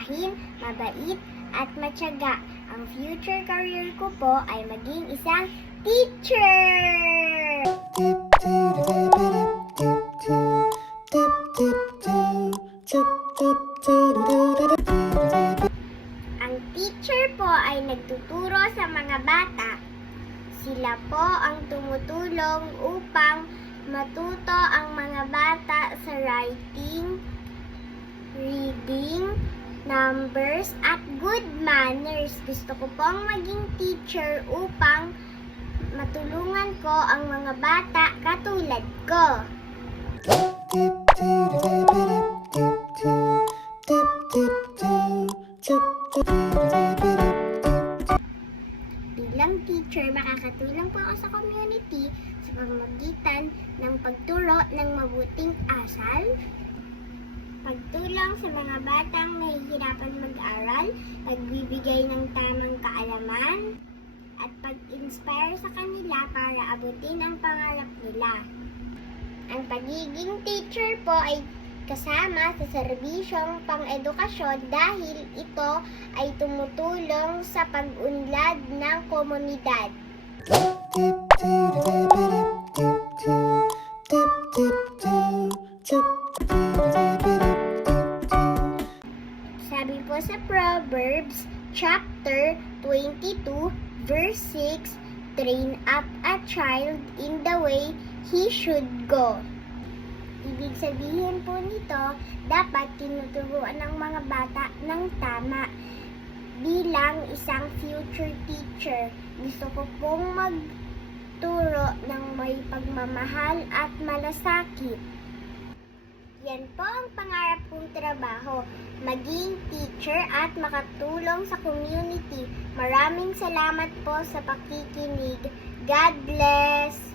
masayahin, mabait, at matyaga. Ang future career ko po ay maging isang teacher! Ang teacher po ay nagtuturo sa mga bata. Sila po ang tumutulong upang matuto ang mga bata sa writing, reading, numbers, at good manners. Gusto ko pong maging teacher upang matulungan ko ang mga bata katulad ko. Bilang teacher, makakatulong po ako sa community sa pamamagitan ng pagturo ng mabuting asal, pagtulong sa mga batang nahihirapan mag-aral, pagbibigay ng tamang kaalaman, at pag-inspire sa kanila para abutin ang pangarap nila. Ang pagiging teacher po ay kasama sa serbisyong pang-edukasyon dahil ito ay tumutulong sa pag-unlad ng komunidad. Sabi po sa Proverbs chapter 22 verse 6, train up a child in the way he should go. Ibig sabihin po nito, dapat tinuturuan ng mga bata ng tama. Bilang isang future teacher, gusto ko pong magturo ng may pagmamahal at malasakit. Yan po ang pangarap kong trabaho, maging teacher at makatulong sa community. Maraming salamat po sa pakikinig. God bless!